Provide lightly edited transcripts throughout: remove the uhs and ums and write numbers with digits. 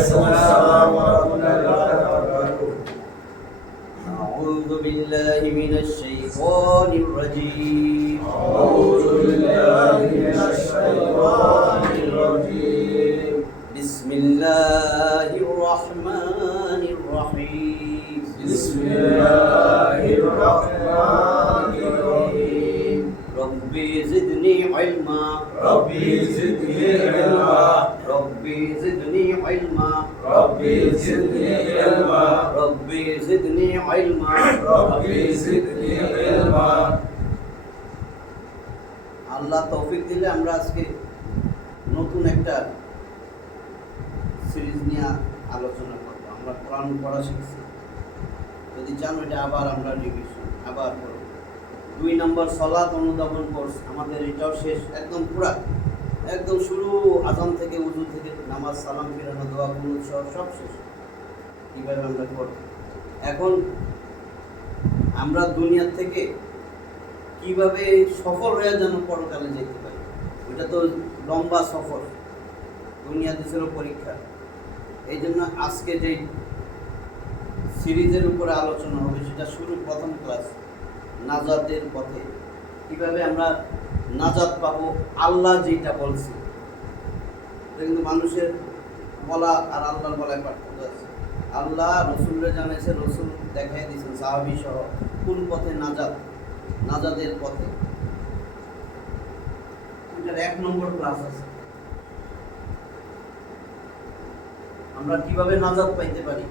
আসসালাম ওয়া রাহমাতুল্লাহি ওয়া বারাকাতুহু। أعوذ بالله من الشيطان الرجيم. أعوذ بالله من الشيطان الرجيم. بسم الله الرحمن الرحيم. بسم الله الرحمن الرحيم. ربي زدني علما. ربي زدني علما. ربي زدني علما. ربي زدني علما. ربي زدني علما. ربي زدني علما. আল্লাহ তৌফিক দিলে আমরা আজকে নতুন একটা সিরিজ নিয়ে আলোচনা করব। আমরা কোরআন পড়া শিখছি, যদি চান এটা আবার আমরা রিভিশন আবার করব। 2 নম্বর সালাত অনুধাবন কোর্স আমাদের এটাও শেষ, একদম পুরা, একদম শুরু আযান থেকে ওযু থেকে নামাজ সালাম ফিরানো দোয়া কুনুত সব শেষ। কিভাবে আমরা করব, এখন আমরা দুনিয়া থেকে কিভাবে সফল হয়ে যেন পরকালে যেতে পারি, ওইটা তো লম্বা সফর, দুনিয়া দেশেরও পরীক্ষা। এই জন্য আজকে যে সিরিজের উপরে আলোচনা হবে সেটা শুরু প্রথম ক্লাস, নাজাতের পথে কিভাবে আমরা নাজাত পাবো। আল্লাহ যেটা বলছে, কিন্তু মানুষের বলা আর আল্লাহর বলায় পার্থক্য আছে। আল্লাহ রসুলরে জানাইছে, রসুল দেখাই দিয়েছেন সাহাবী সহ কোন পথে নাজাতের পথে। এটার 1 নম্বর ক্লাস আছে, আমরা কিভাবে নাজাত পাইতে পারি।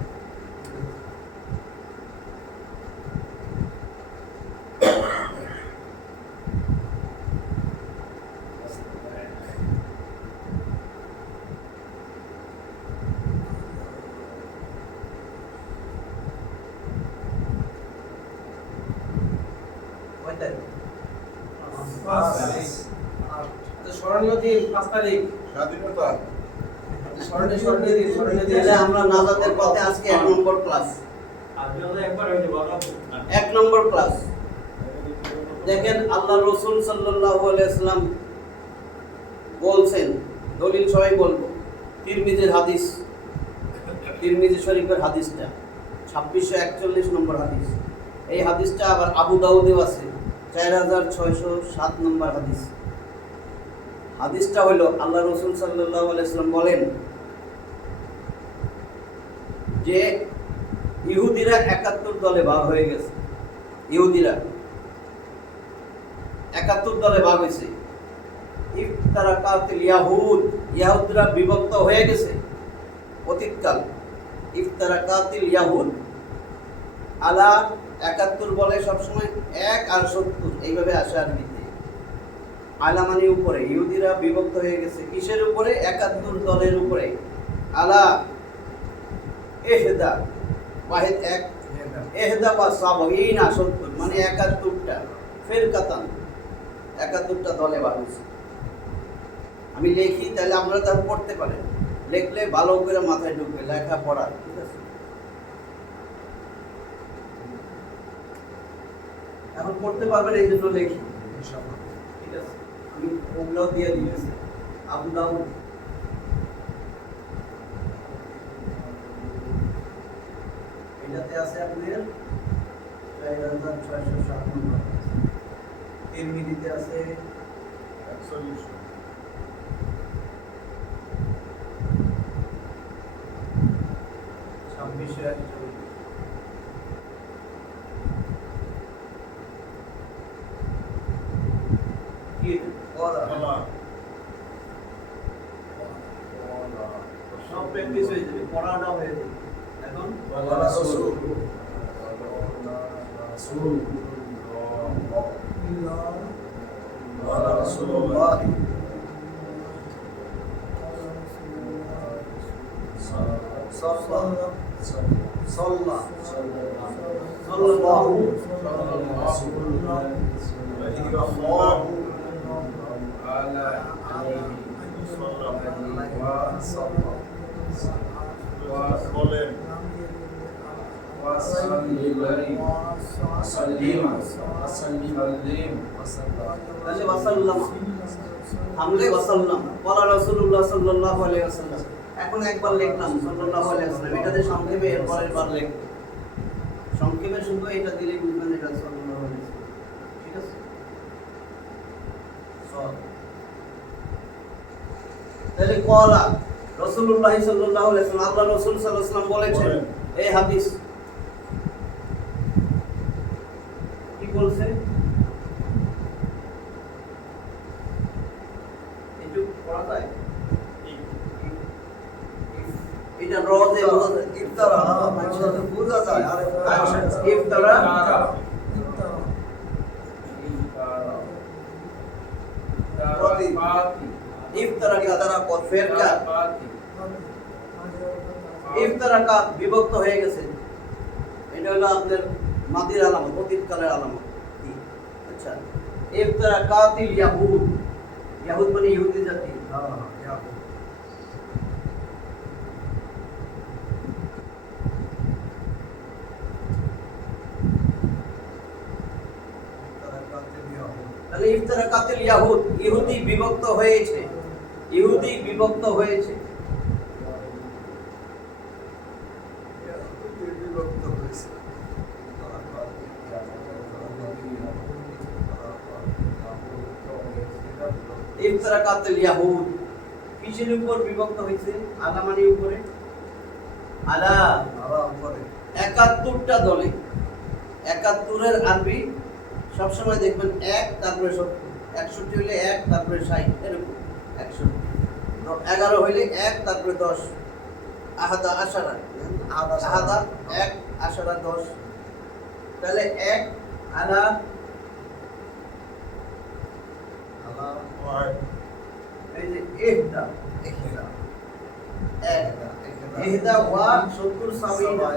স্মরণীয় দিন 5 তারিখ স্বাধীনতা। স্মরণীয় দিন আমরা নাজাতের পথে আজকে 1 নম্বর ক্লাস। 1 নম্বর ক্লাস দেখেন, আল্লাহ রসুল সাল্লাল্লাহু আলাইহি ওয়াসাল্লাম বলছেন, দলিল সবাই বলবো, তিরমিজির হাদিস, তিরমিজি শরীফের হাদিসটা 2641 নম্বর হাদিস। এই হাদিসটা আবার আবু দাউদেও আছে, 4607 নম্বর হাদিস। হাদিসটা হলো আল্লাহ রসুল সাল্লাল্লাহু আলাইহি ওয়াসাল্লাম বলেন যে ইহুদিরা 71 দলে ভাগ হয়ে গেছে। ইহুদিরা 71 দলে ভাগ হয়েছে। ইফতারাকাতিল ইয়াহুদ, ইহুদিরা বিভক্ত হয়ে গেছে অতীতকাল। ইফতারাকাতিল ইয়াহুদ আলা 71 বলে সবসময় 1 আর 70 এইভাবে আসে আরবিতে। আলা মানে উপরে, ইহুদিরা বিভক্ত হয়ে গেছে কিসের উপরে? 71 দলের উপরে। আলা এহদা ওয়াহিদ এক, এহদা বা সাবঈনা 70 মানে 71টা ফিরকাতান, 71টা দলে ভাগ হয়েছে। আমি লিখি তাহলে আপনারা তা পড়তে পারেন, লিখলে ভালো করে মাথায় ঢুকবে, লেখা পড়া, ঠিক আছে? এখন পড়তে পারবেন, এই জন্য লিখি, ঠিক আছে? আমি ওগুলো দিয়ে দিয়েছি। আবু দাউদ এটাতে আছে আপনার 4607 নম্বর, তিরমিজিতে আছে 41, সব প্র্যাকটিস হয়ে যাবে, পড়াটাও হয়ে যাবে। এখন এখন একবার লিখলাম সাল্লাল্লাহু আলাইহি ওয়াসাল্লাম, এটাতে সংক্ষেপে এর পরের বার লিখব। সংক্ষেপে শুধু এটা দিলেই বুঝবেন এটা সাল্লাল্লাহু আলাইহি ওয়াসাল্লাম। ঠিক আছে? তাহলে কলা রাসূলুল্লাহ সাল্লাল্লাহু আলাইহি ওয়াসাল্লাম, আল্লাহ রাসূল সাল্লাল্লাহু আলাইহি ওয়াসাল্লাম বলেছেন, এই হাদিস কি বলছে? একটু পড়া যায়? এটা রোজে রোজে ইফতারা মানে বোঝা যায় আর ইফতারা ইফতারাকাত ফেরকা ইফতারাকাত বিভক্ত হয়ে গেছে। এটা হলো আপনার মাদির আলামত, অতীতকালের আলামত। আচ্ছা, ইফতারাকাতিল ইয়াহুদ, ইয়াহুদ মানে ইহুদি জাতি। তাহলে ইফতারাকাতিল ইয়াহুদ, ইহুদি বিভক্ত হয়েছে, ইহুদি বিভক্ত হয়েছে। ইফতারাকাতিল ইয়াহুদ কিসের উপর বিভক্ত হয়েছে? আলা মানে উপরে, আলা উপরে 71টা দলে। 71 এর আরবি সবসময় দেখবেন 1 তারপরে 70, 61 হইলে 1 তারপরে 60, এরকম 61। 11 হইলে 1 তারপরে 10, আহাদা আশারা, আহাদা 1 আশারা 10। তাহলে 1 আলা এই যে ইহদা, ইহদা ইহদা ওয়া 70 সাবিনা,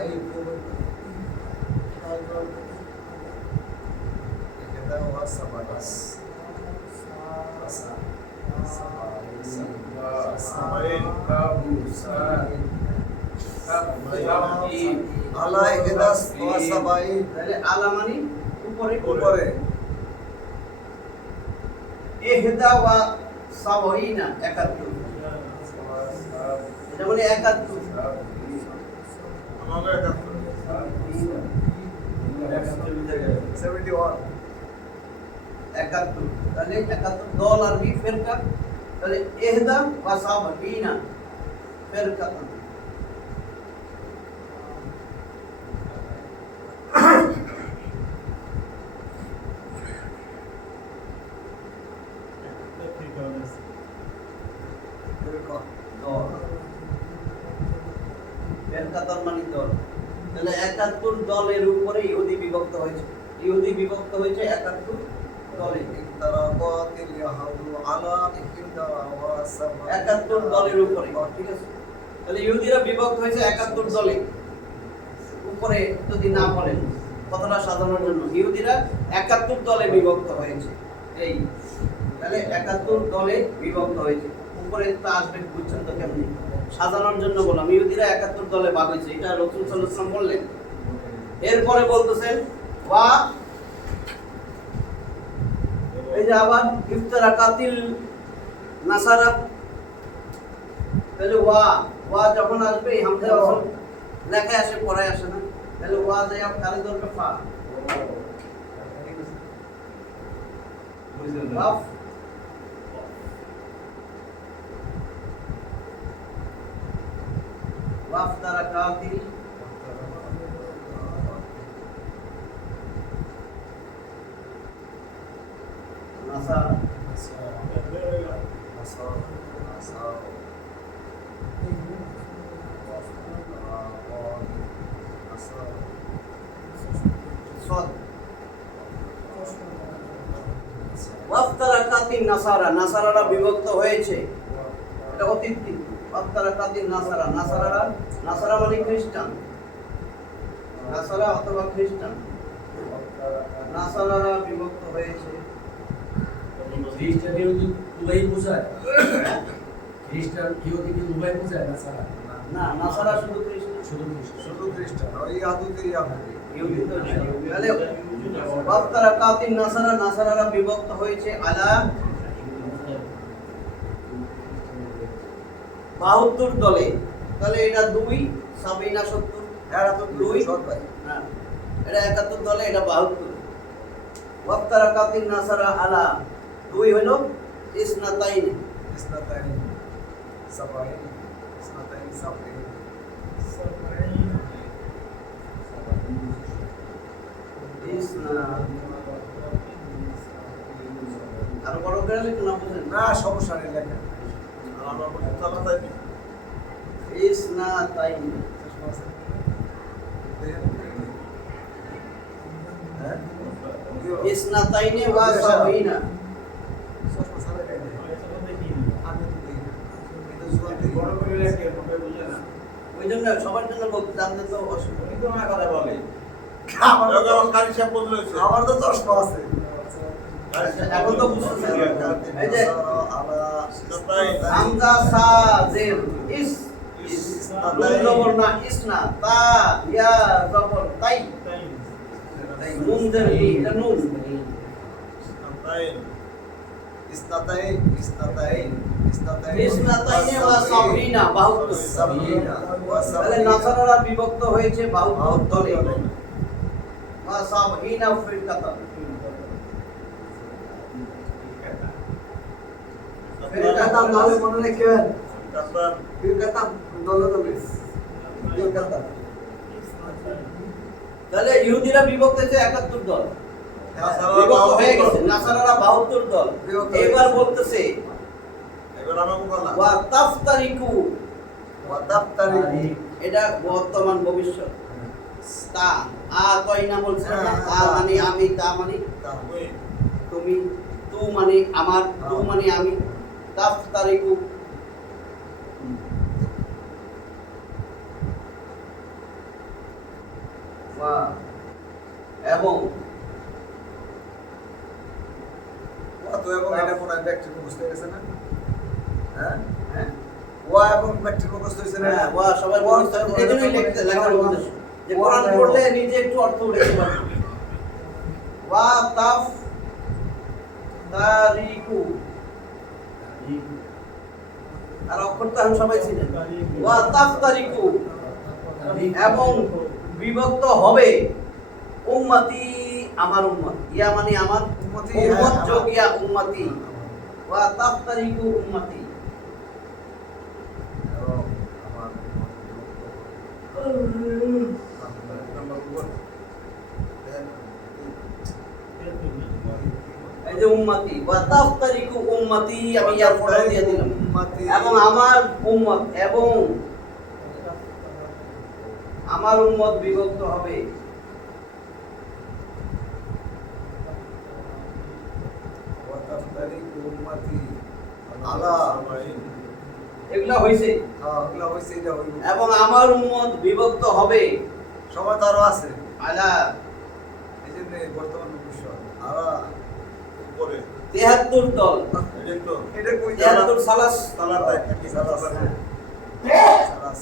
আলা ইহদাস ওয়া সাবাইন তাহলে আলা মানে উপরে, উপরে ইহদা ওয়া সাবাইনা 71, এটা মানে 71। আমাদের এটা 71 71, তাহলে 71 দল আরবি ফিরকা। তাহলে ইহদা ওয়া সাবাইনা ফিরকা। তাহলে 71 দলের উপরে ইহুদি বিভক্ত হয়েছে, ইহুদি বিভক্ত হয়েছে 71 দলে। ইফতারাকাতিল ইয়াহুদু আলা 71 দলের উপরে, ঠিক আছে? তাহলে ইহুদিরা বিভক্ত হয়েছে 71 দলে। উপরে যদি না বলেন কথাটা সাজানোর জন্য, ইহুদিরা 71 দলে বিভক্ত হয়েছে। এই তাহলে 71 দলে বিভক্ত হয়েছে। উপরে তো আসবে, বুঝছেন তো কেমনি? সাজানোর জন্য বললাম ইহুদিরা 71 দলে ভাগ হয়েছে, এটা রাসূল সাল্লাল্লাহু আলাইহি ওয়াসাল্লাম বললেন। এরপরে বলতেছেন ওয়া, এই যে আবার ইফতারাকাতিল নাসারা, তাহলে ওয়া ওয়া যখন আসবে এই হামজা ওয়াসল লেখায় আসে, পড়ায় আসে না। তাহলে ওয়া যায় কারে ধরবে? ফা। ওয়াফ ওয়াফতারাকাতিল নাসারা, সদ ওয়াফতারাকাতিন নাসারা, নাসারারা বিভক্ত হয়েছে। এটা অতীত কিন্তু। ওয়াফতারাকাতিন নাসারা, নাসারারা, নাসারা মানে খ্রিস্টান, নাসারা অথবা খ্রিস্টান, নাসারারা বিভক্ত হয়েছে। খ্রিস্টান ইহুদি উভয় বোঝায়, খ্রিস্টান ইহুদি কি উভয় বোঝায়? নাসারা না, নাসারা শুধু খ্রিস্টান, শুধু খ্রিস্টান। শুধু খ্রিস্টান ওই ইয়াহুদি ইয়াহুদি ইহুদি তো না। তাহলে ওয়াফতারাকাতিন নাসারা, নাসারারা বিভক্ত হয়েছে আলা 72 দলে, তাহলে এটা 2 সাবিনা 70, এরা তো দুই। 2 শর্ট ভাই। না এটা 71 দলে, এটা 72। ওয়াক্তারা কাতিন নাসারা আলা 2 হলো ইসনাতাইন, ইসনাতাইন সাবাইন, ইসনাতাইন সাবাইন। ইসনা আর বড় করে লিখুন না, বুঝেন না সমস্যা নেই লেখা। আমার মনে চালাতে ইসনাতাইন। হ্যাঁ ইসনাতাইনে ওয়া সাবিনা। সমস্যা ছাড়া কেন আমি তো দেখি এটা জোয়ান বড় করে লেখে মোটে বুঝে না। ওই জন্য সবার জন্য বলতে জানতে তো অসুবিধা। কিন্তু আমার কথা বলে। আমার কারি সাহেব বলছে আমার তো চশমা আছে। এখন তো বুঝতেছেন। এই যে ইসনাতাইন হামজা সা জের ইস, নুন জবর না ইসনা, তা ইয়া জবর তাই, নুন জের ই, এটা নুন। ইসনাতাইন ইসনাতাইন, ইসনাতাইন, ইসনাতাইন। ইসনাতাইনে ওয়া সাবিনা 72। সাবিনা ওয়া তাহলে সাবিনা। নাসারারা বিভক্ত হয়েছে 72 দলে। ওয়া সাবিনা ফিরকাতান। ফিরকাতান দলে মনে রাখবেন। কাতার ফিরকাতান দলে দলে। ফিরকাতান। তাহলে ইহুদিরা বিভক্ত হয়েছে 71 দল, নাসারারা বিভক্ত হয়ে 72 গেছে। নাসারারা 72 দল। বিভক্ত এবার হয়েছে। বলতেছে এবার আমাকে বলা ওয়া তাফতারিকু, ওয়া দাফতারি। এটা বর্তমান ভবিষ্যৎ। তা আ কয়না বলছে না, হ্যাঁ, তা মানে আমি, তা মানে ওই তুমি, তু মানে আমার, তু মানে আমি। তাফতারিকু ওয়া এবং ওয়া তো এবং এটা কোন ব্যাকটেরিয়া বুঝতে গেছে না? হ্যাঁ হ্যাঁ ওয়া এবং ব্যাকটেরিয়া বুঝতে হইছে না? হ্যাঁ, ওয়া সবাই বুঝতে হবে। এজন্যই লেখার উদ্দেশ্য যে কোরআন পড়লে নিজে একটু অর্থ উঠাতে পারবে। ওয়া তাফ তারিকু, আর অক্ষর তো এখন সবাই ছিলেন। ওয়া তাফ তারিকু এবং বিভক্ত হবে উম্মতি, আমার উম্মত। ইয়া মানে আমার উম্মতি, উম্মত হ্যাঁ, যোগ ইয়া উম্মতি। ওয়া তাফ তারিকু উম্মতি। এবং আমার নাম্বার 1 এই যে উম্মতি, ওয়া তাফ তারিকু উম্মতি, আমি ইয়ার ফটো দিয়ে দিলাম। উম্মতি। এবং আমার উম্মত, এবং আমার উম্মত বিভক্ত হবে। ওয়া দাফতারি উম্মতি আলা। এগুলা হইছে। হ্যাঁ এগুলা হইছে, এটা হইল। এবং আমার উম্মত বিভক্ত হবে সবাই তো আরো আছে। আলা এই জন্য বর্তমান ভবিষ্যৎ আলা। উপরে 73 দল। এই তো এটা কই 73 সালাস। সালাতে কি সালাস। সালাতে সালাস।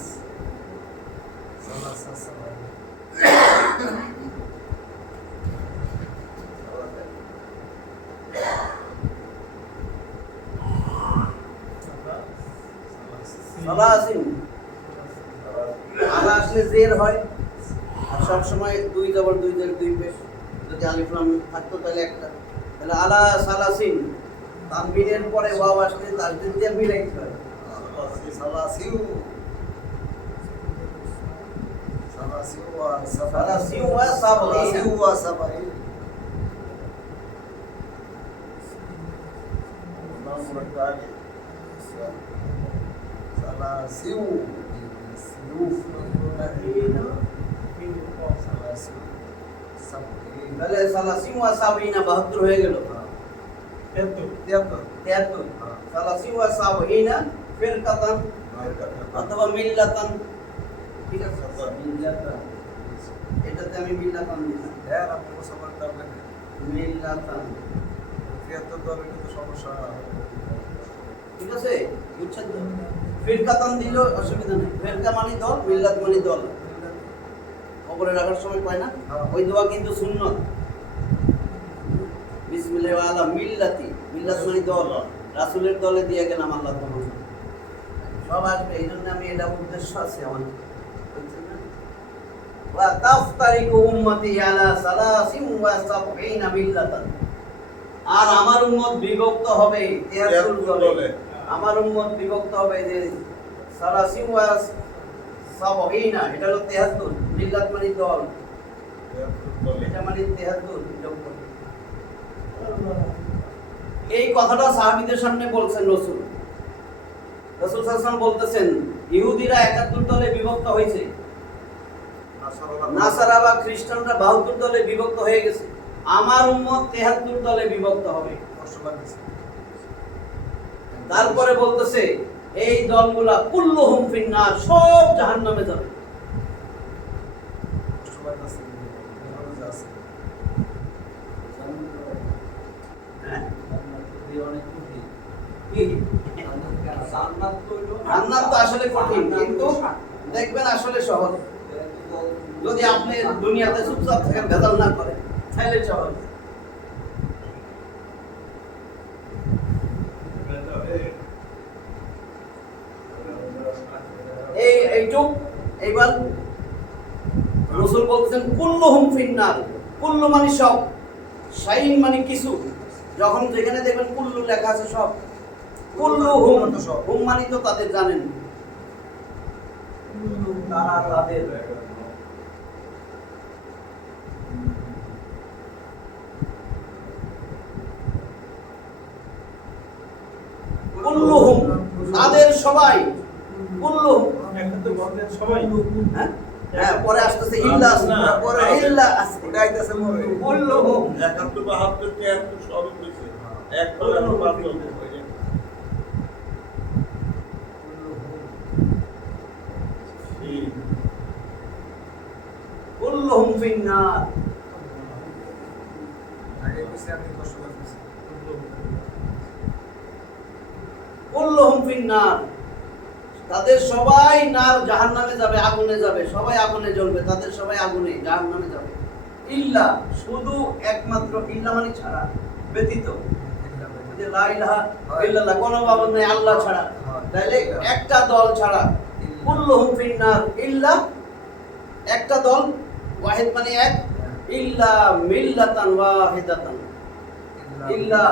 সালাস সালাস। সালাসিন। আলা আসলে জের হয়, আর সব সময় 2 জবর 2 জের 2 পেশ। যদি আলিফ লাম থাকতো তাহলে একটা, তাহলে আলা সালাসিন। তানবিনের পরে ওয়াও আসলে তাসদীদ দিয়ে মিলাইতে হয়। সালাসিউ। সালাসিউ ওয়া সাবাইন। সালাসিউ ওয়া সাবাইন। সালাসিউ ওয়া সাবাইন। নাম্বার আগে সালাসিউ। সিউ। সালাসিউ। সাবাইন। তাহলে সালাসিউ ওয়া সাবিনা 72 হয়ে গেল। 73। 73 সালাসিউ ওয়া সাবিনা ফিরকাতান অথবা মিল্লাতান। ঠিক আছে, মিল্লাতান। এটাতে আমি মিল্লাতান দিলাম। হ্যাঁ আপনি মুসলমান তাহলে মিল্লাতান। 73 দলের কিন্তু সমস্যা। ঠিক আছে, বুঝছেন তো? ফিরকাতান দিল অসুবিধা নেই। ফিরকা মানে দল, মিল্লাত মানে দল। কবরে রাখার সময় পায় না, ওই দোয়া কিন্তু সুন্নাত। বিসমিল্লাহি ওয়া আলা মিল্লাতি, মিল্লাত মানে দল। রাসূলের দলে দিয়ে গেলাম আল্লাহ তোমাকে। সব আসবে, এই জন্য আমি এটা উদ্দেশ্য আছে আমার, বুঝছেন না? ওয়া তাফতারিকু উম্মতি আলা সালাসিন ওয়া সাবঈনা মিল্লাতান, আর আমার উম্মত বিভক্ত হবে 73 দলে। আমার উম্মত বিভক্ত হবে যে সালাসিন ওয়া সাবঈনা, এটা হলো 73, মিল্লাত মানে দল, এটা মানে 73 বিভক্ত। এই কথাটা সাহাবীদের সামনে বলছেন রাসূল। রাসূল সাল্লাল্লাহু আলাইহি ওয়াসাল্লাম বলতেছেন ইহুদিরা 71 দলে বিভক্ত হয়েছে, নাসারা বা খ্রিস্টানরা 72 দলে বিভক্ত হয়ে গেছে, আমার উম্মত 73 দলে বিভক্ত হবে। তারপরে বলতেছে এই দলগুলা কুল্লুহুম ফিন্নার, সব জাহান্নামে যাবে। হ্যাঁ? কি? জান্নাত তো আসলে কঠিন, কিন্তু দেখবেন আসলে সহজ। যদি আপনি দুনিয়াতে চুপচাপ থাকেন, ভেজাল না করেন, তাহলে সহজ। এইটুক এইবার রাসূল বলতেছেন কুল্লুহুম ফিন্নার, কুল্লু মানে সব, শাইন মানে কিছু, যখন যেখানে দেখবেন কুল্লু লেখা আছে সব, কুল্লুহুম, হুম মানে তো তাদের জানেন, তারা তাদের। কুল্লুহুম তাদের সবাই, কুল্লুহুম সবাই হ্যাঁ হ্যাঁ, পরে আসতেছে ইল্লা, পরে ইল্লা আছে, ওটা আইতাছে পরে। কুল্লুহুম 71 72 73 সবই কইছে। এক করে আমরা বাদ করব। কুল্লুহুম ফিন্নার, কুল্লুহুম ফিন্নার, তাদের সবাই নার জাহান্নামে যাবে, আগুনে যাবে, সবাই আগুনে জ্বলবে, তাদের সবাই আগুনে জাহান্নামে যাবে। ইল্লা শুধু একমাত্র, ইল্লা মানে ছাড়া, ব্যতীত, যে লা ইলাহা ইল্লাল্লাহ, কোনো মাবুদ নেই আল্লাহ ছাড়া, তাহলে একটা দল ছাড়া, কুল্লুহুম ফিন্নার ইল্লা, একটা দল, ওয়াহিদ মানে এক, ইল্লা মিল্লাতান ওয়াহিদাতান, ইল্লা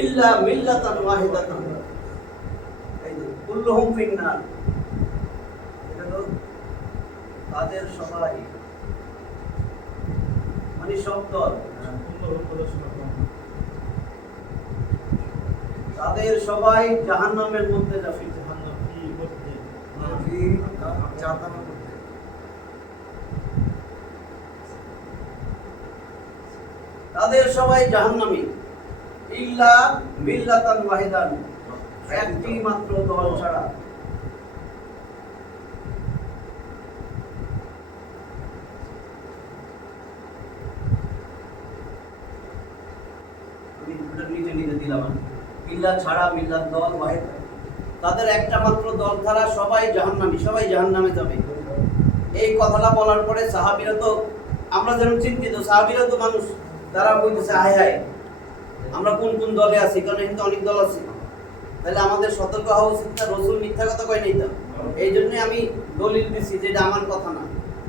ইল্লা মিল্লাতান ওয়াহিদাতান, এই যে কুল্লুহুম ফিন্নার, এটা তো তাদের সবাই মানে সব দল, তাদের সবাই জাহান্নামের মধ্যে যাবে। তাদের সবাই জাহান্নামী, ইল্লা মিল্লাতান ওয়াহিদান, একটি মাত্র দল ছাড়া। নিজে নিজে দিলাম, ইল্লা ছাড়া, মিল্লাত দল, ওয়াহিদ, তাদের একটা মাত্র দল ছাড়া সবাই জাহান্নামী, সবাই জাহান্নামে যাবে। এই কথাটা বলার পরে সাহাবীরা তো, আমরা যেরকম চিন্তিত, সাহাবীরা তো মানুষ, তারা বলতেছে হায় হায় আমরা কোন কোন দলে আছি, কারণ এখানে অনেক দল আছে, তাহলে আমাদের সতর্ক হওয়া উচিত না, রাসূল মিথ্যা কথা কয় নাই তো। এই জন্যই আমি দলিল দিচ্ছি যে এটা আমার কথা না,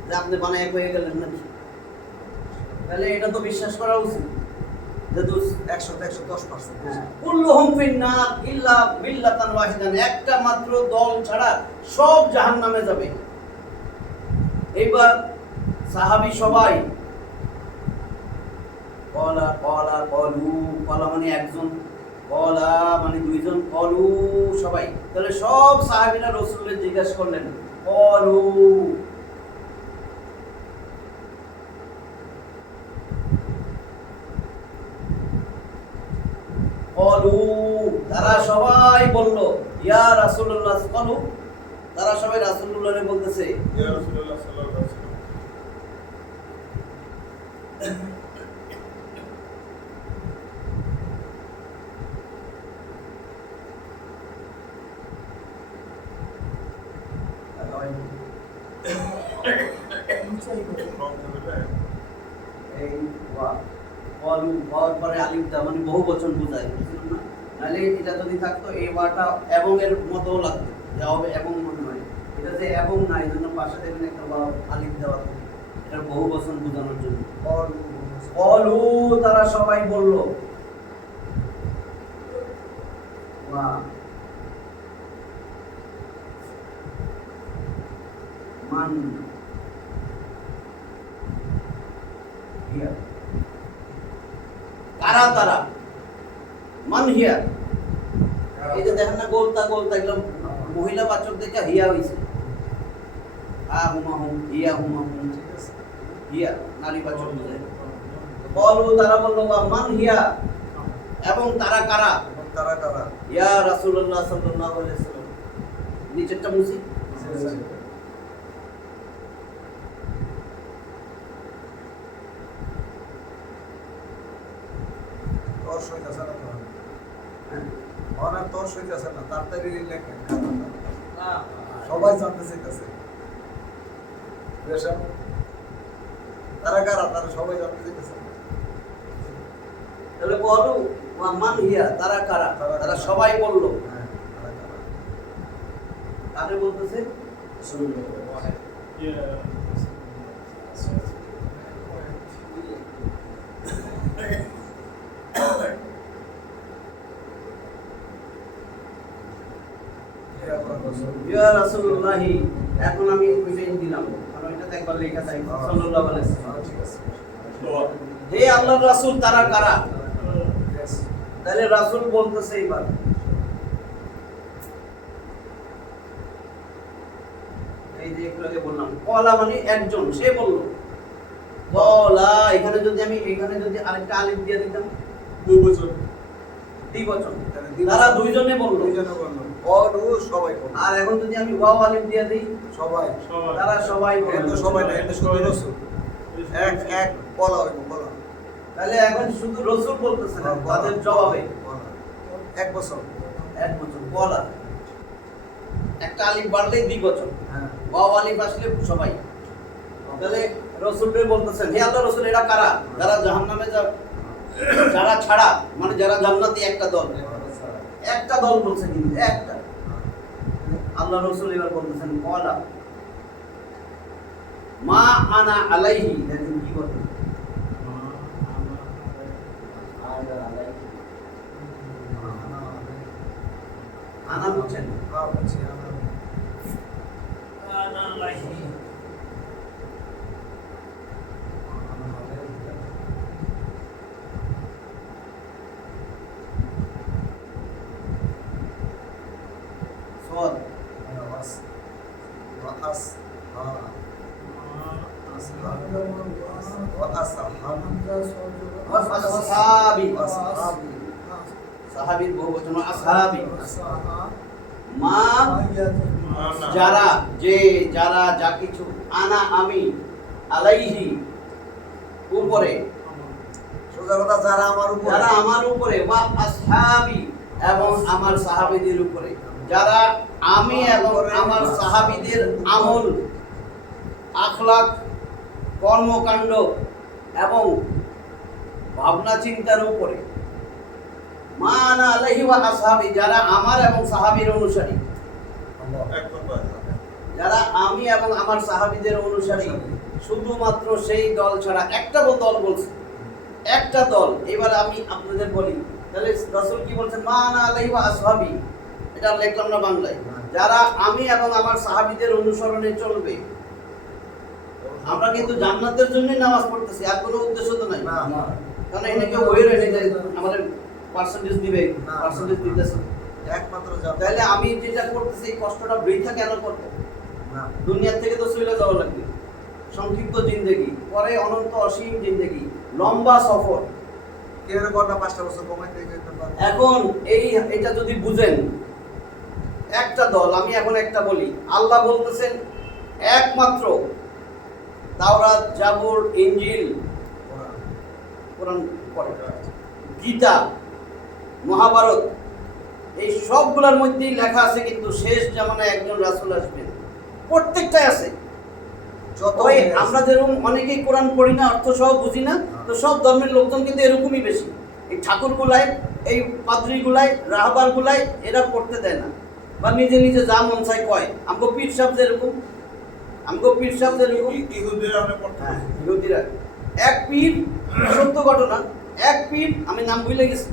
যে আপনি বানায় হয়ে গেলেন নাকি, তাহলে এটা তো বিশ্বাস করা উচিত যে 100-110%। কুল্লুহুম ফিন্নার ইল্লা মিল্লাতান ওয়াহিদান, একটা মাত্র দল ছাড়া সব জাহান্নামে যাবে। এইবার সাহাবী সবাই, কলা কলা কলু, কলা মানে একজন, কলা মানে দুইজন, কলু সবাই, তাহলে সব সাহাবীরা রাসূলকে জিজ্ঞাসা করলেন কলু, কলু, তারা সবাই বলল ইয়া রাসূলুল্লাহ, কলু, তারা সবাই রাসূলুল্লাহকে বলতেছে ইয়া রাসূলুল্লাহ সাল্লাল্লাহু আলাইহি ওয়াসাল্লাম। সবাই নিচেই করে। এই ওয়া কলু ওয়ার পরে আলিফটা মানে বহু বচন বোঝায়, বুঝলেন না? নাহলে এটা যদি থাকতো এই ওয়াটা এবং এর মতো লাগতো, যা হবে এবং মনে হয়। এটা যে এবং না, এই জন্য পাশে দেখবেন একটা ওয়া আলিফ দেওয়া থাকে, এটার বহু বচন বোঝানোর জন্য। কলু তারা সবাই বলল, ওয়া মান হিয়া, কারা তারা, মান হিয়া। এই যে দেখেন না গোলতা গোলতা, এগুলো মহিলা বাচক দেখে হিয়া হয়েছে। আ হুমা হুম, হিয়া হুমা হুম, ঠিক আছে। হিয়া নারী বাচক বোঝায়। কলু তারা বলল, বা মান হিয়া, এবং তারা কারা। এবং তারা কারা? ইয়া রাসূলুল্লাহ সাল্লাল্লাহু আলাইহি ওয়াসাল্লাম। নিচেরটা মুছি। তোর সইতাছে না তো? হ্যাঁ। অনার তোর সইতাছে না, তাড়াতাড়ি লেখেন। সবাই জানতে চাইতেছে। রেশম, তারা কারা? তারা সবাই জানতে চাইতেছে। তাহলে বলো ওয়া মান হিয়া, তারা কারা। তারা সবাই বলল, হ্যাঁ, তারা কারা? কারে বলতেছে? হে আপনার রাসূল। ইয়া রাসূলুল্লাহ। এখন আমি ওইটাই দিলাম, কারণ এটা তো একবার লেখা থাকে সাল্লাল্লাহু আলাইহি ওয়াসাল্লাম। ঠিক আছে। হে আল্লাহর রাসূল, তারা কারা। Yes. তাহলে রাসূল বলতেছে এবার, এই যে একটু আগে বললাম কলা মানে একজন, সে বলল। কলা এখানে যদি আরেকটা আলিফ দিয়ে দিতাম, দুবছর দ্বিবচন, তাহলে তারা দুইজনে বলল। দুইজনে বলল। কলু সবাই বলল। আর এখন যদি আমি ওয়াও আলিফ দিয়ে দিই, সবাই। তারা সবাই এটা বলল। তো সবাই না, এটা শুধু রাসূল। এক বলা হইব, বলা। তাহলে এখন শুধু রাসূল বলতেছে না, বলা, তাদের জবাবে বলা। এক বছর। এক বছর কলা, একটা আলিফ বাড়লেই দ্বিবচন, হ্যাঁ। ওয়াও আলিফ আসলে সবাই। তাহলে রাসূলকে বলতেছেন, হে আল্লাহর রাসূল, এরা কারা যারা জাহান্নামে যারা ছাড়া, মানে যারা জান্নাতি একটা দল, একটা দল বলছে, কিন্তু একটা। আল্লাহ রাসূল এবার বলতেছেন কলা মা আনা আলাইহি, দেখেন কি বলে, আনা বলছেন হ্যাঁ, বলছি আমরা। সদ আসহাবি, সাহাবীর বহুবচন আসহাবি। মা যারা, যে যারা, যা কিছু, আনা আমি, আলাইহি উপরে, সোজা কথা, যারা আমার উপর, যারা আমার উপরে, ওয়া আসহাবি এবং আমার সাহাবীদের উপরে, যারা আমি এবং আমার সাহাবীদের আমল, আখলাক, কর্মকাণ্ড এবং ভাবনা চিন্তার উপরে, মা আনা আলাইহি ওয়া আসহাবি, যারা আমার এবং সাহাবীর অনুসারী, এক কথা। যারা আমি এবং আমার সাহাবীদের অনুসারী, শুধুমাত্র সেই দল ছাড়া, একটা দল বলছে, একটা দল। এবার আমি আপনাদের বলি, তাহলে রাসূল কি বলছেন, মা আনা আলাইহি ওয়া আসহাবি, এটা লিখলাম না বাংলায়, যারা আমি এবং আমার সাহাবীদের অনুসরণে চলবে। আমরা কিন্তু জান্নাতের জন্য নামাজ পড়তেছি, আর কোনো উদ্দেশ্য তো নাই। না, না। কারণ এখানে কেউ ওই রয়ে যায় আমাদের পার্সেন্টেজ দিবে, না, পার্সেন্টেজ না, না। দিতেছে। একমাত্র যাবে। তাহলে আমি যেটা করতেছি, এই কষ্টটা বৃথা কেন করবো? না, দুনিয়া থেকে তো চলে যাওয়া লাগবে, সংক্ষিপ্ত জিন্দেগি, পরে অনন্ত অসীম জিন্দেগি, লম্বা সফর। কেউ এরকম না 5টা বছর কমাইতে যেতে পারে। এখন এটা যদি বুঝেন, একটা দল, আমি এখন একটা বলি, আল্লাহ বলতেছেন একমাত্র তাওরাত, জাবুর, ইনজিল, কোরআন পড়ে, গীতা, মহাভারত, এই সবগুলোর মধ্যেই লেখা আছে কিন্তু শেষ জামানায় একজন রাসূল আসবেন, প্রত্যেকটাই আছে। যত ওই আমরা যেরকম অনেকেই কোরআন পড়ি না, অর্থ সহ বুঝি না, তো সব ধর্মের লোকজন কিন্তু এরকমই বেশি। এই ঠাকুরগুলাই, এই পাদ্রীগুলাই, রাহবারগুলাই এরা পড়তে দেয় না, বা নিজে নিজে যা মন চায় কয়। আমগো পীর সাহেব যেরকম, ইহুদিরা অনেক পড়তে হ্যাঁ, পারে। ইহুদিরা এক পীর, সত্য ঘটনা, এক পীর, আমি নাম ভুলে গেছি,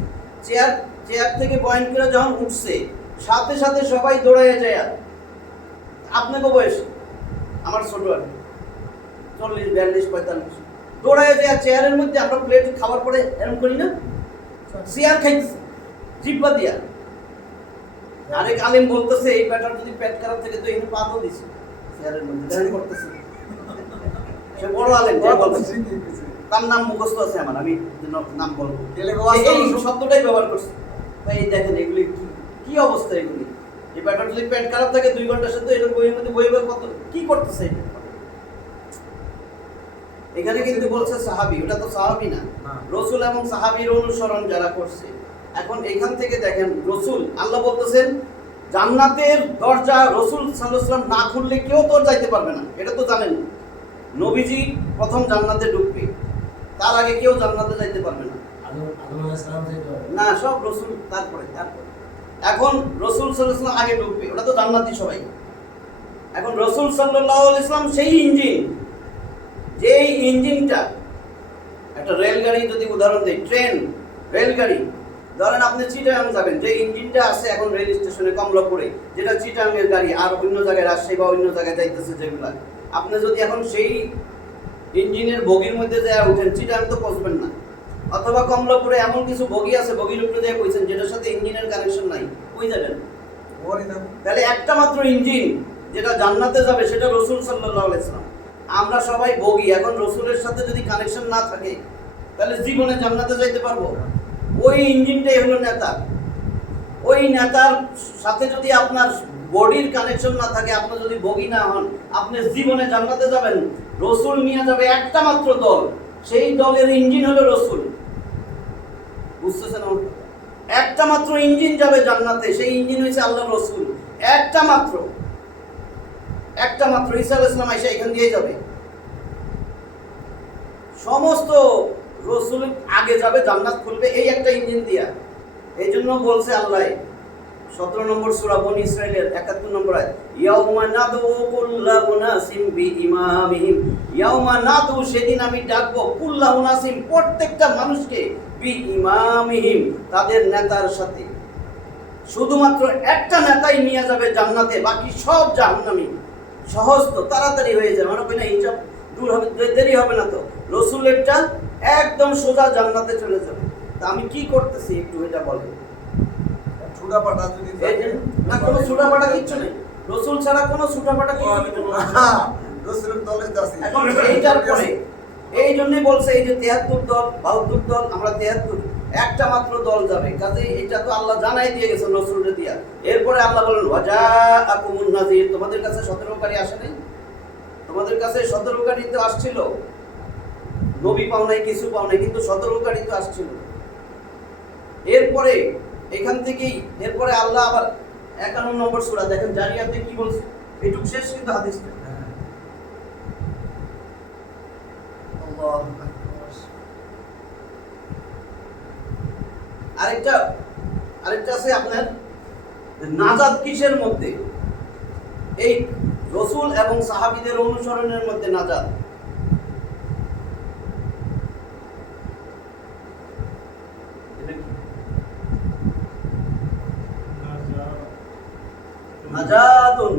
চেয়ার থেকে বয়ান করে যখন উঠছে, সাথে সাথে সবাই দৌড়াইয়া যায়। আপনাকে বয়স আমার ছোট আর কি, 40, 42, 45, দৌড়াইয়া যায় চেয়ারের মধ্যে। আমরা প্লেট খাওয়ার পরে এরকম করি না, চেয়ার খাইতেছে জিব্বা দিয়া। আরেক আলেম বলতেছে এই ব্যাটার যদি পেট খারাপ থাকে তো এখানে পাতও দিছে চেয়ারের মধ্যে, ধ্যান করতেছে। সে বড় আলেম, যে বলতেছে, তার নাম মুখস্থ আছে আমার, আমি নাম বলবো, এই শব্দটাই ব্যবহার করছে। তাই এই দেখেন এগুলি কি অবস্থা, এগুলি এই ব্যাটার যদি পেট খারাপ থাকে 2 ঘন্টার সাথে এর বইয়ের মধ্যে বই কত কি করতেছে এটা। এখানে কিন্তু বলছে সাহাবী, ওটা তো সাহাবী না, রাসূল এবং সাহাবীর অনুসরণ যারা করছে। এখন এখান থেকে দেখেন রাসূল, আল্লাহ বলতেছেন জান্নাতের দরজা রাসূল সাল্লাল্লাহু আলাইহি ওয়াসাল্লাম না খুললে কেউ তো যাইতে পারবে না, এটা তো জানেন। নবীজি প্রথম জান্নাতে ঢুকবে, তার আগে কেউ জান্নাতে যাইতে পারবে না। আদম আলাইহিস সালাম থেকে না, সব রাসূল তারপরে। এখন রাসূল সাল্লাল্লাহু আলাইহি ওয়াসাল্লাম আগে ঢুকবে, ওটা তো জান্নাতি সবাই। এখন রাসূল সাল্লাল্লাহু আলাইহি ওয়াসাল্লাম সেই ইঞ্জিন, যেই ইঞ্জিনটা, একটা রেলগাড়ি যদি উদাহরণ দেই, ট্রেন, রেলগাড়ি, ধরেন আপনি চিটাগাং যাবেন, যে ইঞ্জিনটা আছে এখন রেল স্টেশনে কমলাপুরে, যেটা চিটাগাংয়ের গাড়ি, আর অন্য জায়গায় রাজশাহী বা অন্য জায়গায় যাইতেছে যেগুলা, আপনি যদি এখন সেই ইঞ্জিনের বগির মধ্যে যায় উঠেন, চিটাগাং তো পৌঁছবেন না। অথবা কমলাপুরে এমন কিছু বগি আছে, বগির উপরে যায় বইছেন যেটার সাথে ইঞ্জিনের কানেকশন নাই, ওই যাবেন। তাহলে একটা মাত্র ইঞ্জিন যেটা জান্নাতে যাবে সেটা রাসূল সাল্লাল্লাহু আলাইহি ওয়াসাল্লাম। আমরা সবাই বগি, এখন রাসূলের সাথে যদি কানেকশন না থাকে তাহলে জীবনে জান্নাতে যাইতে পারবো? ওই ইঞ্জিনটাই হলো নেতা। ওই নেতার সাথে যদি আপনার বডির কানেকশন না থাকে, আপনি যদি বগি না হন, আপনি জীবনে জান্নাতে যাবেন? রাসূল নিয়ে যাবে একটা মাত্র দল, সেই দলের ইঞ্জিন হলো রাসূল। বুঝতেছেন? একটা মাত্র ইঞ্জিন যাবে জান্নাতে, সেই ইঞ্জিন হচ্ছে আল্লাহর রাসূল। একটা মাত্র ঈসা আলাইহিস সালাম আইসা এখান দিয়ে যাবে। সমস্ত রাসূল আগে যাবে, জান্নাত খুলবে এই একটা ইঞ্জিন দিয়া। এই জন্য বলছে আল্লাহ 17 নম্বর সূরা বনী ইসরাঈলের 71 নম্বর আয়াত, ইয়াউমা নাদু কুল্লা উনাসিম বিইমামিহিম, ইয়াউমা নাদু, সেদিন আমি ডাকবো, কুল্লা উনাসিম, প্রত্যেকটা মানুষকে, বিইমামিহিম, তাদের নেতার সাথে। শুধুমাত্র একটা নেতাই নিয়ে যাবে জান্নাতে, বাকি সব জাহান্নামী। সহজ তো, তাড়াতাড়ি হয়ে যাবে, মনে হয় না হিসাব দূর হবে, দেরি হবে না তো। রাসূলেরটা একদম সোজা জান্নাতে চলে যাবে। তা আমি কি করতেছি একটু এটা বলেন। ছুটাপাটা যদি না, কোনো ছুটাপাটা কিচ্ছু নেই, রাসূল ছাড়া কোনো ছুটাপাটা কিচ্ছু নেই। রাসূলের দলে আছে। এখন এইটার পরে এই জন্যই বলছে এই যে 73 দল 72 দল, আমরা 73, একটা মাত্র দল যাবে। কাজে এটা তো আল্লাহ জানাই দিয়ে গেছেন রাসূলকে দিয়া। এরপরে আল্লাহ বলেন ওয়াজাআকুমুন নাযীর, তোমাদের কাছে সতর্ককারী আসে নাই? তোমাদের কাছে সতর্ককারী তো আসছিল, নবী পাও নাই, কিছু পাও নাই, কিন্তু সতর্ককারী তো আসছিল। এরপরে এখান থেকেই এরপরে আল্লাহ আবার 51 নম্বর সূরা দেখেন, জারিয়াতে কি বলছে, এইটুকু শেষ কিন্তু হাদিসটা। আরেকটা আছে আপনার নাজাত কিসের মধ্যে? এই রাসূল এবং সাহাবীদের অনুসরণের মধ্যে নাজাত। নাজাতুন,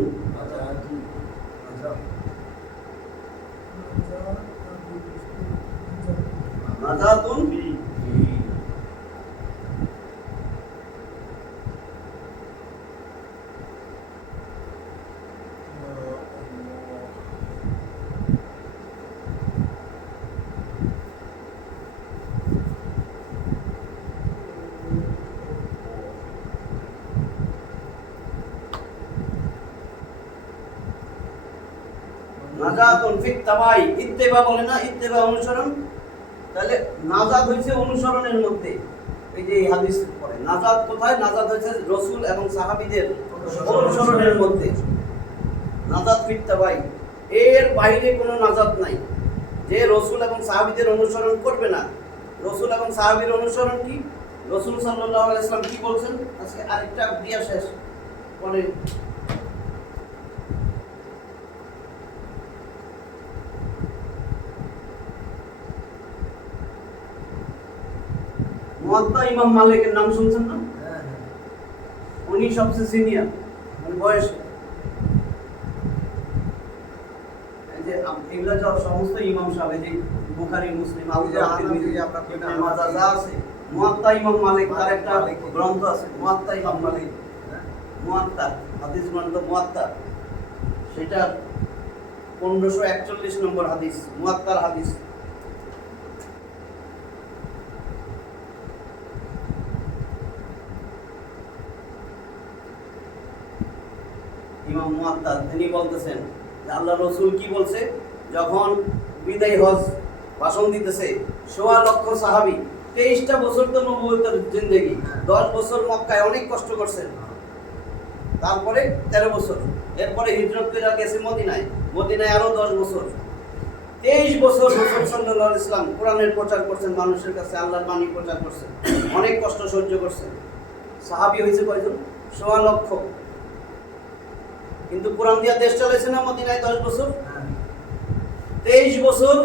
নাজাতুন নাজাতুন ফিত তাবাই, ইত্তেবা বলে না, ইত্তেবা অনুসরণ। তাহলে নাজাত হইছে অনুসরণের মধ্যে। এই যে হাদিস পড়ে, নাজাত কোথায়? নাজাত হইছে রাসূল এবং সাহাবীদের অনুসরণের মধ্যে। নাজাত ফিরতে ভাই, এর বাইরে কোনো নাজাত নাই। যে রসুল এবং সাহাবীদের অনুসরণ করবে না, রসুল এবং সাহাবীর অনুসরণ কি? রসুল সাল্লাল্লাহু আলাইহি ওয়াসাল্লাম কি বলছেন? আজকে আরেকটা দিয়া শেষ পরে মুয়াত্তা ইমাম মালিকের নাম শুনছেন না? হ্যাঁ হ্যাঁ উনি সবচেয়ে সিনিয়র মানে বয়সে। এই যে এগুলা যা সমস্ত ইমাম সাহেব, এই যে বুখারী, মুসলিম, আবু এই যে দাউদ, হানাফি, তিরমিজি, আমরা কই না, ইবনে মাজাহ যা আছে, মুয়াত্তা ইমাম মালিক তার একটা মালিক। গ্রন্থ আছে, মুয়াত্তা ইমাম মালিক, হ্যাঁ। মুয়াত্তা হাদিস গ্রন্থ মুয়াত্তা, সেটা 1541 নম্বর হাদিস, মুয়াত্তার হাদিস। ইমাম মুয়াত্তা তিনি বলতেছেন যে আল্লাহ রসুল কি বলছে, যখন বিদায় হজ ভাষণ দিতেছে, ১৬ লক্ষ সাহাবী, 23টা বছর তো নবুয়তের জিন্দেগি, 10 বছর মক্কায় অনেক কষ্ট করছেন, তারপরে 13 বছর, এরপরে হিজরত করে গেছে মদিনায়, মদিনায় আরো 10 বছর, 23 বছর রাসূল সাল্লাল্লাহু আলাইহি ওয়াসাল্লাম কোরআনের প্রচার করছেন, মানুষের কাছে আল্লাহর বাণী প্রচার করছেন, অনেক কষ্ট সহ্য করছেন। সাহাবী হয়েছে কয়জন? ১৬ লক্ষ। কিন্তু কোরআন দিয়া দেশ চালাইছে না মদিনায় 10 বছর? 23 বছর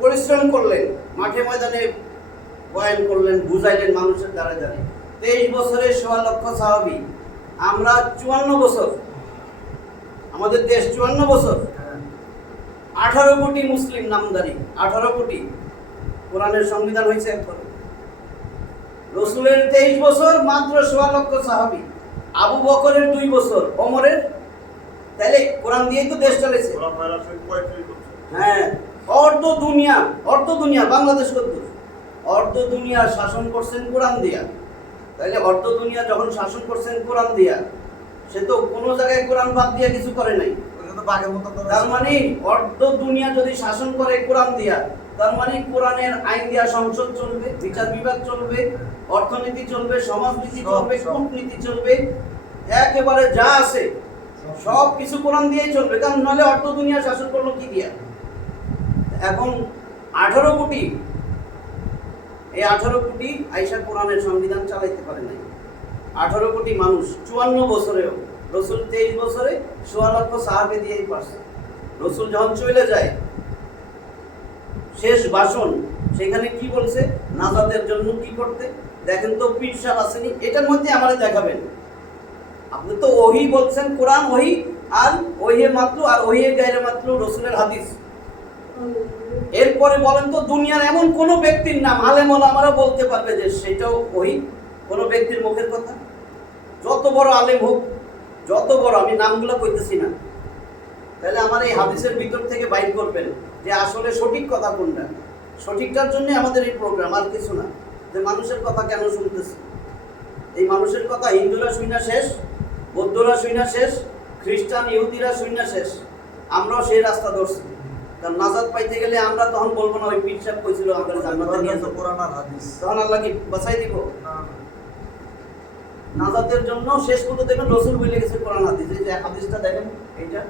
পরিশ্রম করলেন, মাঠে ময়দানে বয়ান করলেন, বুঝাইলেন মানুষের দ্বারা দ্বারে। 23 বছরে ১৬ লক্ষ সাহাবী। আমরা 54 বছর, আমাদের দেশ 54 বছর, 18 কোটি মুসলিম নামদারি, 18 কোটি। কোরআনের সংবিধান হয়েছে একবার। রসুলের 23 বছর, মাত্র ১৬ লক্ষ সাহাবী। আবু বকরের 2 বছর, ওমরের, তাহলে কোরআন দিয়েই তো দেশ চলেছে। ওলামারা সেই 35 বছর। হ্যাঁ, অর্ধ দুনিয়া বাংলাদেশ কদ্দুর, অর্ধ দুনিয়া শাসন করছেন কোরআন দিয়া। তাহলে অর্ধ দুনিয়া যখন শাসন করছেন কোরআন দিয়া, সে তো কোনো জায়গায় কোরআন বাদ দিয়া কিছু করে নাই। ওটা তো বাঘের মতো করে তার মানে অর্ধ দুনিয়া যদি শাসন করে কোরআন দিয়া, তার মানে কোরআনের আইন দিয়া সংসদ চলবে, বিচার বিভাগ চলবে, অর্থনীতি চলবে, সমাজনীতি চলবে, কূটনীতি চলবে, একেবারে যা আছে সব কিছু কোরআন দিয়েই চলবে। কারণ নাহলে অর্ধ দুনিয়া শাসন করলো কি দিয়া? এখন 18 কোটি, এই 18 কোটি আইসা কোরআনের সংবিধান চালাইতে পারে নাই। 18 কোটি মানুষ 54 বছরেও, রসুল 23 বছরে ১৬ লক্ষ সাহাবী দিয়েই পারছে। রসুল যখন চলে যায়, শেষ ভাষণ, সেখানে কি বলছে? নাজাতের জন্য কি করতে? দেখেন তো পীর সাহেব আসেনি, এটার মধ্যে আমারে দেখাবেন। আপনি তো ওহি বলছেন, কোরআন ওহি, আর ওহিয়ে মাত্র, আর ওহিয়ে গায়রে মাত্র রসুলের হাদিস। এরপরে বলেন তো দুনিয়ার এমন কোন ব্যক্তির নাম আলেম ওলামারা বলতে পারবে যে সেটাও ওহি? কোন ব্যক্তির মুখের কথা? যত বড় আলেম হোক, যত বড়, আমি নামগুলো কইতেছি না, তাহলে আমার এই হাদিসের ভিতর থেকে বাইর করবেন যে আসলে সঠিক কথা কোনটা। সঠিকটার জন্য আমাদের এই প্রোগ্রাম, আর কিছু না। যে মানুষের কথা কেন শুনতেছি? এই মানুষের কথা হিন্দুরা শুইনা শেষ, বৌদ্ধরা শুইনা শেষ, খ্রিস্টান ইহুদিরা শুইনা শেষ, আমরাও সেই রাস্তা ধরছি। কারণ নাজাত পাইতে গেলে আমরা তখন বলবো না ওই পীর সাহেব কইছিল আমরা জান্নাতে নিয়ে যাবো, কোরআন আর হাদিস। তখন আল্লাহ কি বাঁচাই দিব? না, না। নাজাতের জন্য শেষ পর্যন্ত দেখবেন রসুল বলে গেছে কোরআন হাদিস। এই যে হাদিসটা দেখেন, এইটা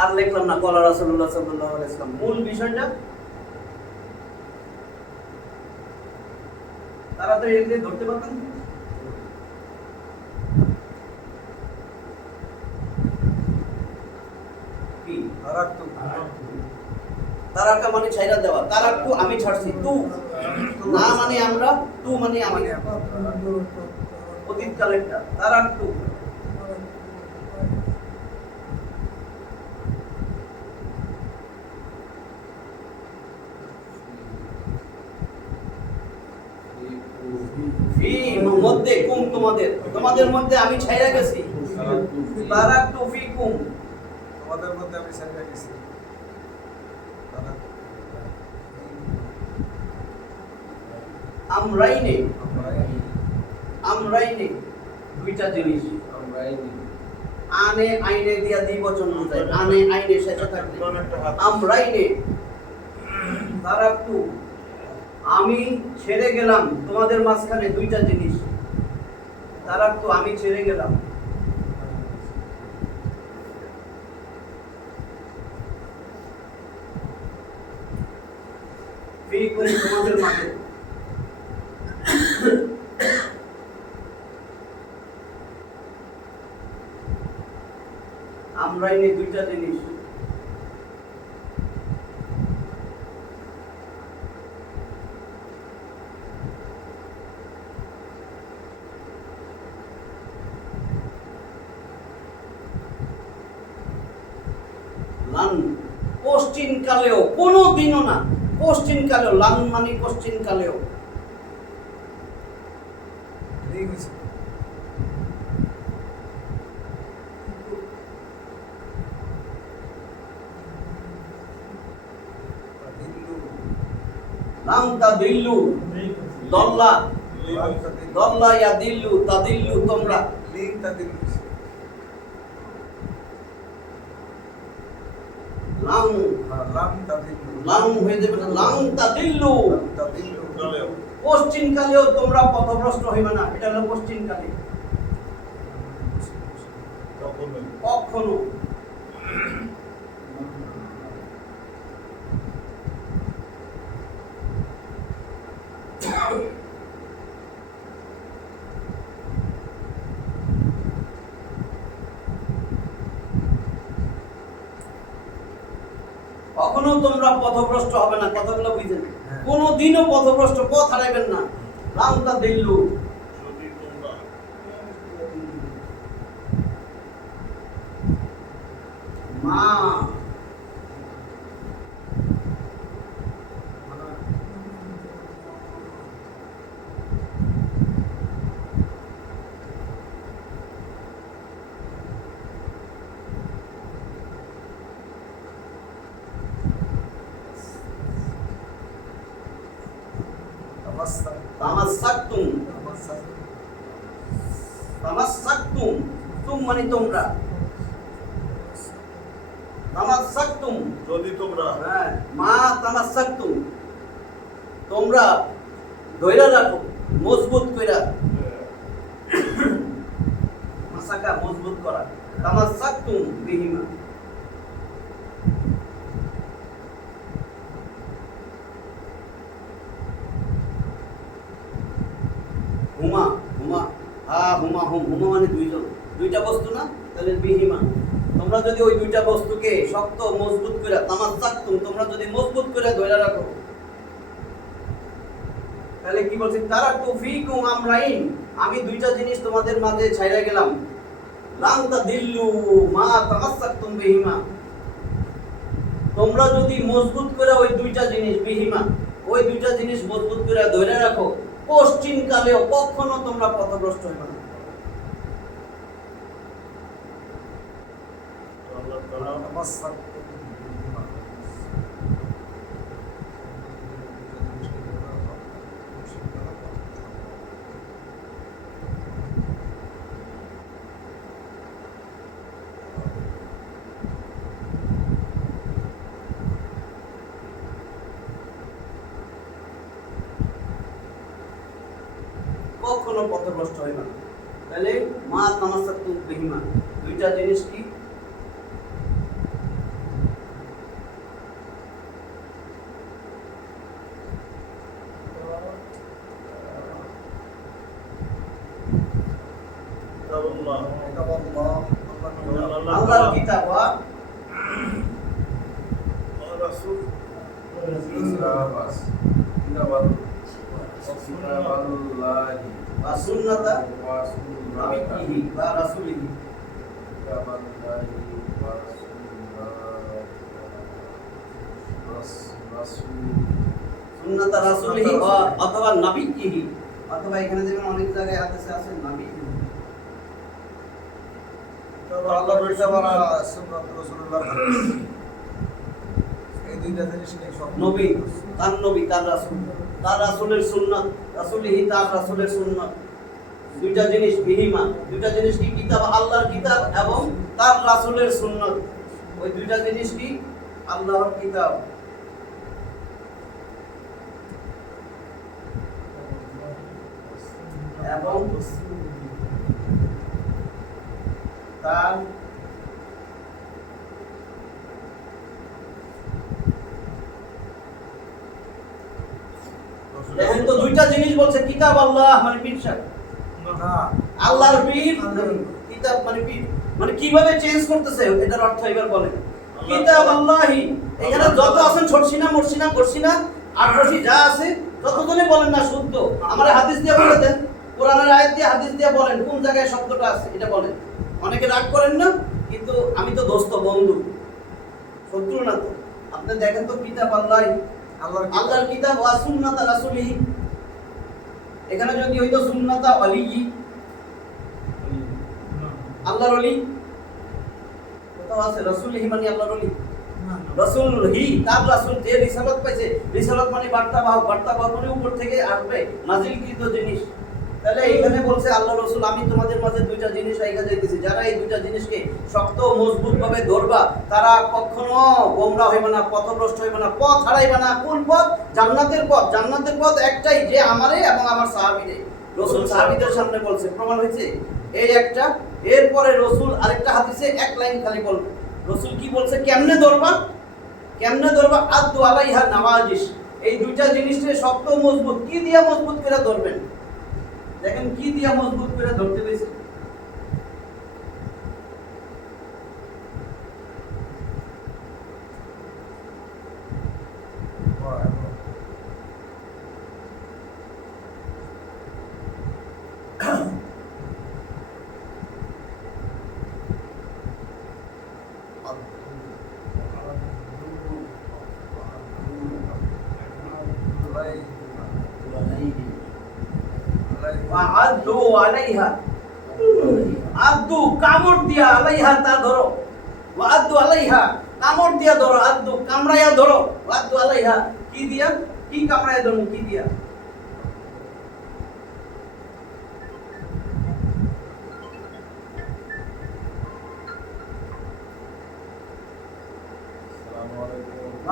আর লিখলাম না, কলা রাসূলুল্লাহ সাল্লাল্লাহু আলাইহি ওয়াসাল্লাম। মূল বিষয়টা তাড়াতাড়ি এগুলি ধরতে পারতেন? কি তারাক্তু। তারাকা মানে ছাইরা দেওয়া, তারাক্তু আমি ছাড়ছি, তু না মানে আমরা, তু মানে আমি, অতীতকালেরটা তারাক্তু। ফি মধ্যে কুম, তোমাদের মধ্যে আমি ছাইরা গেছি, তারাক্তু ফিকুম, তোমাদের মধ্যে আমি সাইডে গেছি। আমরাইনে, আমরাইনে দুইটা জিনিস, আনে আইনে দিয়া দ্বিবচন বোঝায়, আনে আইনে সাথে থাকলে আমরাইনে, তারাক্তু আমি ছেড়ে গেলাম তোমাদের মাঝখানে দুইটা জিনিস, তারাক্তু আমি ছেড়ে গেলাম। ফিকুম তোমাদের মাঝে আমরাই নেই দুইটা জিনিস, লান পশ্চিম কালেও কোনো দিনও না, পশ্চিম কালেও লান মানে পশ্চিম কালেও লিঙ্ক হয়েছে লান তাদিল্লু দল্লা দল্লা ইয়া দিল্লু তাদিল্লু তোমরা লিঙ্ক তাদের লাং লাম তাদের লাং হয়ে যাবে না, লাং তাদিল্লু তাদের কালেও পশ্চিম কালেও তোমরা পথভ্রষ্ট হইবে না, এটা হলো পশ্চিম কালে কখনোই কখনো। কখনো তোমরা পথভ্রষ্ট হবে না, কথাগুলো বুঝেন, কোনোদিনও পথভ্রষ্ট পথ হারাইবেন না। লাংতা দিল্লু যদি তোমরা মা তামাসাক্তুম তামাসাক্তুম তুম মানে তোমরা, তামাসাক্তুম যদি তোমরা হ্যাঁ মা তামাসাক্তুম তোমরা ধইরা রাখো মজবুত কইরা, মাসাকা মজবুত করা, তামাসাক্তুম বিহিমা হুমা হুমা হুমা হুম হুমা মানে দুইজন, দুইটা বস্তু না, তাহলে বিহিমা তোমরা যদি ওই দুইটা বস্তুকে শক্ত মজবুত করে তামাসাক্তুম তোমরা যদি মজবুত করে ধরে রাখো, তাহলে কি বলছেন তারা তুফিকুম আমরাইন আমি দুইটা জিনিস তোমাদের মাঝে ছাইরা গেলাম, লাংতা দিল্লু মা তামাসাক্তুম বিহিমা তোমরা যদি মজবুত করে ওই দুইটা জিনিস বিহিমা ওই দুইটা জিনিস মজবুত করে ধরে রাখো, পশ্চিম কালেও কখনো তোমরা পথভ্রষ্ট হবে না। আল্লাহ তাআলা কখনো পথভ্রষ্ট হইবে না। তাহলে মা তামাসাক্তুম বিহিমা দুইটা জিনিস কি, কিতাবুল্লাহ আল্লাহর কিতাব ওয়া রাসূল ওয়া সুন্নাতা নাবিয়িহি ওয়া রাসূলিহি সুন্নাতা রাসূলিহি ওয়া অথবা নাবিয়িহি অথবা এখানে যেমন অনেক জায়গায় হাদিসে আছে নাবিয়িহি আল্লাহ কিতাব আর সুন্নাত রাসূলুল্লাহ এই দুইটা জিনিস নিয়ে সব নবী তার রাসূল তার রাসূলের সুন্নাত রাসূলিহি তার রাসূলের সুন্নাত দুইটা জিনিস বিহিমা দুইটা জিনিস কি কিতাব আল্লাহর কিতাব এবং তার রাসূলের সুন্নাত ওই দুইটা জিনিস কি আল্লাহর কিতাব এবং তার দেখেন তো দুইটা জিনিস বলছে, কিতাব আল্লাহ মানে পীর সাহেব, না আল্লাহর পীর আল্লাহর কিতাব মানে পীর, মানে কিভাবে চেঞ্জ করতেছে এটার অর্থ এবার বলেন। কিতাব আল্লাহি, এখানে যত আছেন ছড়ছিনা মরছিনা করছিনা আটরশি যা আছে যতজনে বলেন না শুদ্ধ, আমার হাদিস দিয়ে বলে দেন, কোরআনের আয়াত দিয়ে হাদিস দিয়ে বলেন কোন জায়গায় শব্দটা আছে এটা বলেন। অনেকে রাগ করেন না, কিন্তু আমি তো দোস্ত বন্ধু, শত্রু না তো। আপনি দেখেন তো কিতাব আল্লাহি, আল্লাহর কিতাব ওয়া সুন্নাত রাসূলিহি, এখানে যদি হইতো সুন্নাত ওয়ালিহি, আল্লাহর ওলি কোথাও আছে? রাসূলিহি মানে আল্লাহর ওলি, রাসূলহি তার রাসূল যে রিসালাত পাইছে, রিসালাত মানে বার্তাবাহক, বার্তাবাহক মানে উপর থেকে আসবে নাজিলকৃত জিনিস। তাহলে এখানে বলছে আল্লাহ রাসূল আমি তোমাদের মাঝে দুইটা জিনিস রাইখা যাইতেছি, যারা এই দুইটা জিনিসকে শক্ত মজবুত ভাবে ধরবা তারা কখনো গোমরা হইবে না, পথভ্রষ্ট হইবে না, পথ হারাইবে না। কোন পথ? জান্নাতের পথ। জান্নাতের পথ একটাই, যে আমারে এবং আমার সাহাবীরে। রাসূল সাহাবীদের সামনে বলছে, প্রমাণ হয়েছে এই একটা। এরপরে রাসূল আরেকটা হাদিসে এক লাইন খালি বলবে, রাসূল কি বলছে কেমনে ধরবা, কেমনে ধরবা? আদু আলাইহা নাওয়াজিস, এই দুইটা জিনিসকে শক্ত মজবুত। কি দিয়া মজবুত করে ধরবেন? দেখেন কি দিয়া মজবুত করে ধরতে পেরেছে। আদু আলাইহা, আদু কামড় দিয়া, আলাইহা তা ধরো, আদু আলাইহা কামড় দিয়া ধরো, আদু কামড়াইয়া ধরো, আদু আলাইহা কি দিয়া, কি কামড়াইয়া ধরো, কি দিয়া?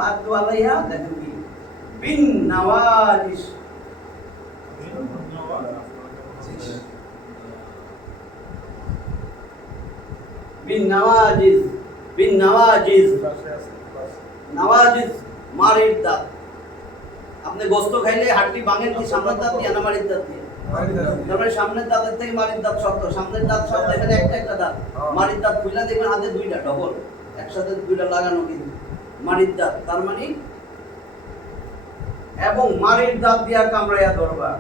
আদু আলাইহা দেখেন কি বিন নাওয়াজিস, বিন নাওয়াজিজ, বিন নাওয়াজিজ, নাওয়াজিজ মারির দাঁত। আপনি গোস্ত খাইলে হাড্ডি ভাঙেন কি সামনের দাঁত দিয়ে না মারির দাঁত দিয়ে? তারপরে সামনের দাঁতের থেকে মারির দাঁত শক্ত, সামনের দাঁত সব দেখেন একটা একটা দাঁত, মারির দাঁত খুলে দেখবেন হাতে দুইটা ডবল, একসাথে দুইটা লাগানো কিন্তু মারির দাঁত। তার মানে এবং মারির দাঁত দিয়া কামড়াইয়া ধরবা।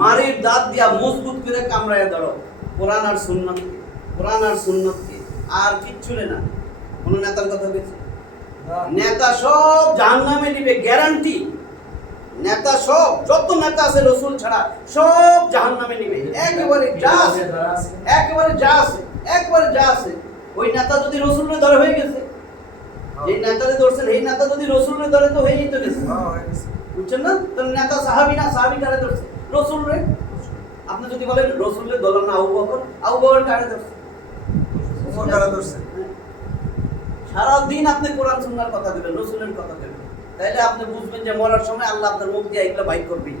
মারির দাঁত দিয়া মজবুত করে কামড়াইয়া ধরো। কোরআন আর সুন্নাতকে, কোরআন আর সুন্নাতকে, আর কিচ্ছু না। কোন নেতার কথা বলছে? নেতা সব জাহান্নামে নিবে, গ্যারান্টি। নেতা সব, যত নেতা আছে রাসূল ছাড়া সব জাহান্নামে নিবে, একেবারে যা আছে, একেবারে যা আছে, একবারে যা আছে। ওই নেতা যদি রাসূলের ধরে হয়ে গেছে, এই নেতারে ধরছেন, এই নেতা যদি রাসূলের ধরে তো হয়েই তো গেছে, বুঝছেন না? তো নেতা সাহাবী না, সাহাবী কারে ধরছে? রাসূলরে। আপনি যদি বলেন রাসূলের ধরলাম না, আবু বকর, আবু বকর কারে ধরছে? ওমর কারে ধরছে। সারা দিন আপনি কোরআন সুন্নাহর কথা দিবেন, রাসূলের কথা দিবেন, তাইলে আপনি বুঝবেন যে মরার সময় আল্লাহ আপনার মুখ দিয়ে এগুলো বাইক করবে।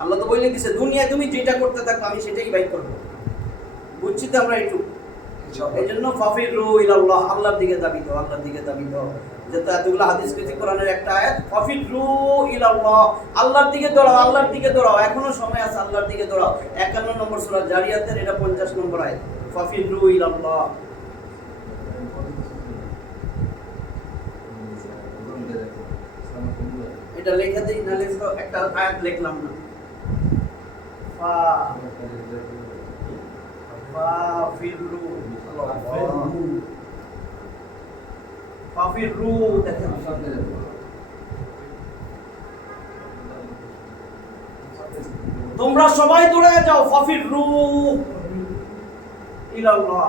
আল্লাহ তো বলে দিয়েছে দুনিয়ায় তুমি যেটা করতে থাকো আমি সেটাই বাইক করব। বুঝছি তো আমরা একটু। এই জন্য ফাফিরু ইলাল্লাহ, আল্লাহর দিকে দাবি দাও, আল্লাহর দিকে দাবি দাও। যেটা এতগুলো হাদিস কেছি কোরআনের একটা আয়াত, ফাফিরু ইলাল্লাহ, আল্লাহর দিকে দৌড়াও, আল্লাহর দিকে দৌড়াও, এখনো সময় আছে, আল্লাহর দিকে দৌড়াও। 51 নম্বর সূরা জারিয়াতের এটা 50 নম্বর আয়াত, ফাফিরু ইলাল্লাহ। এটা লেখা দেই, নালে তো একটা আয়াত লিখলাম না। ফাফিরু, ফাফিরু দেখেন, তোমরা সবাই দৌড়ে যাও, ফাফিরু ইলাল্লাহ,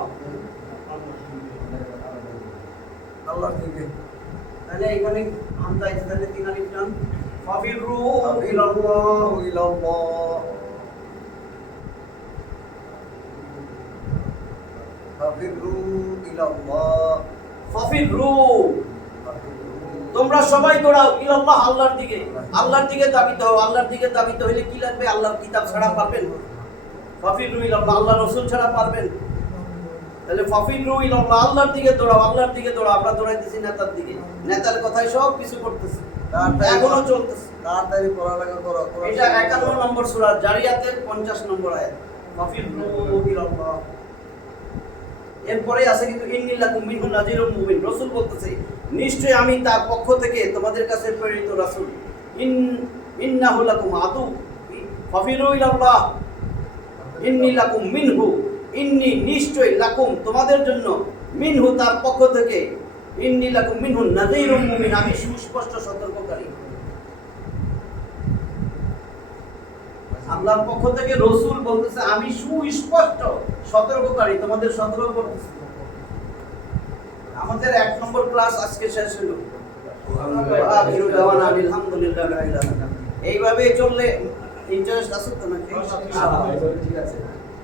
আল্লাহর দিকে। তাহলে এখানে হামজা আছে, তাহলে তিন আলিফ টান, ফাফিরু ইলাল্লাহ, ইলাল্লাহ, ফাফিরু ইলাল্লাহ, ফাফিরু তোমরা সবাই দৌড়াও ইলাল্লাহ, আল্লাহর দিকে। আল্লাহর দিকে দাবিত হও। আল্লাহর দিকে দাবিত হইলে কি লাগবে? আল্লাহর কিতাব ছাড়া পারবেন? ফাফিরু ইলাল্লাহ, আল্লাহর রাসূল ছাড়া পারবেন? তাহলে ফাফিরু ইলাল্লাহ, আল্লাহর দিকে দৌড়াও, আল্লাহর দিকে দৌড়াও। আমরা দৌড়াইতেছি নেতার দিকে, নেতার কথাই সব কিছু করতেছি, এখনো চলতেছে। তাড়াতাড়ি পড়ালেখা করো। এটা 51 নম্বর সূরা জারিয়াতের 50 নম্বর আয়াত। ফাফিরু ইলাল্লাহ। এরপরে আছে কিন্তু ইন্নিলাকুম মিনহু নাযিরুম মুবিন। রাসূল বলতেছে নিশ্চয়ই আমি তার পক্ষ থেকে তোমাদের কাছে প্রেরিত রাসূল। ইন্নাহু লাকুম আদু ফাফিরু ইলাল্লাহ। ইন্নী লাকুম মিনহু, ইন্নী নিশ্চয়ই লাকুম তোমাদের জন্য, মিনহু তার পক্ষ থেকে, ইন্নী লাকুম মিনহু নাযিরুম মুবিন আমি সুস্পষ্ট সতর্ককারী। আল্লাহর পক্ষ থেকে রাসূল বলতেছে আমি সুস্পষ্ট সতর্ককারী, তোমাদের সতর্ক করতেছি। আমাদের 1 নম্বর ক্লাস আজকে শেষ হলো। আলহামদুলিল্লাহ। এইভাবে চললে ইন্টারেস্ট আছে তো নাকি? ঠিক আছে।